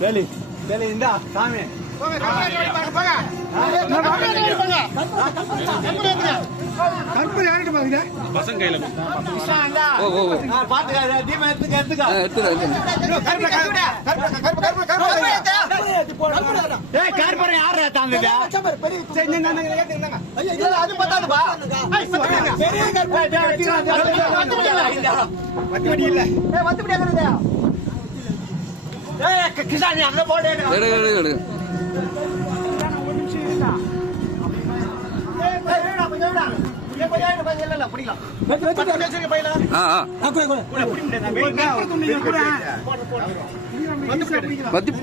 வேலி வேலி இந்தா சாமி கற்பூரம் யார்கிட்ட பாக்குது பசங்க கையில கற்பூரம் யாரு அது பத்தாதுப்பா கிசானி அங்க போடு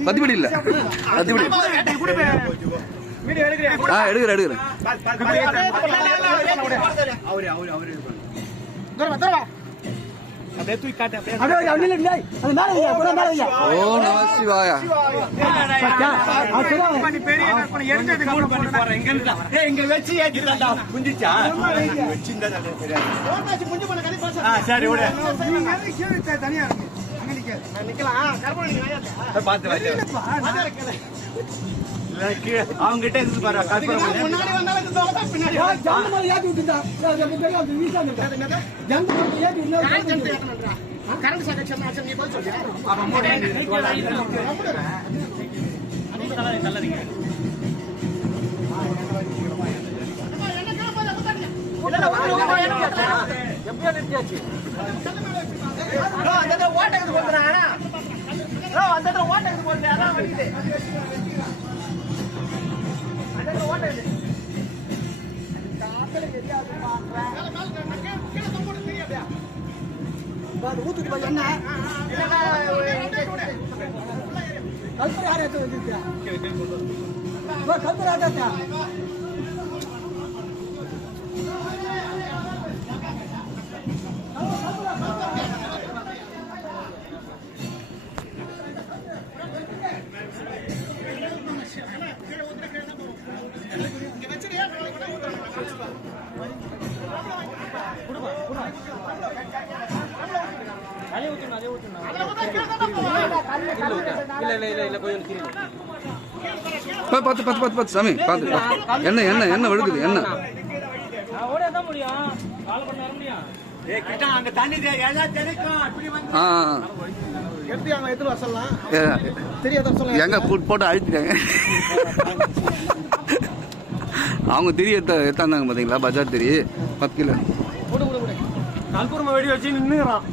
பத்திபடி இல்ல எடுக்கிறேன் ஓ நம சிவாய இங்க வச்சு ஏற்றிடா குஞ்சிச்சா சரி விட தனியா அவங்க கிட்ட இருந்து பாரு ஊத்துட்டு என்ன பத்து சாமி பார்த்து என்ன விழுக்குது என்ன எங்க போட்டு அழுத்திட்டாங்க அவங்க திரி எத்தாந்தாங்க பாத்தீங்களா பஜார் திரி 10 கிலோ கற்பூரமா வெடி வச்சு நின்னுறான்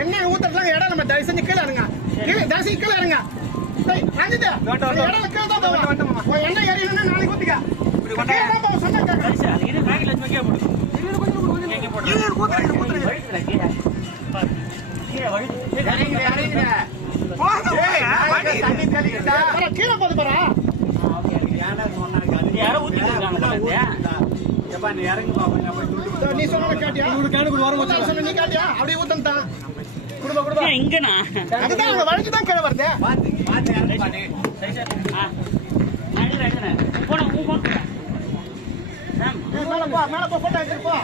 என்ன ஊத்துறதுலாம் இடம் நம்ம தயவு செஞ்சு கீழே இருங்க கீழே இருங்க என்ன ஏறினா நாளைக்கு ஊத்திக்க கீழே போது பாரா நீ சொன்ன கேட்டியா நீ கேட்டியா அப்படியே ஊத்தான் வழக்குதான் கீழே வருது மேல போ போட்டோ எடுத்துப்போ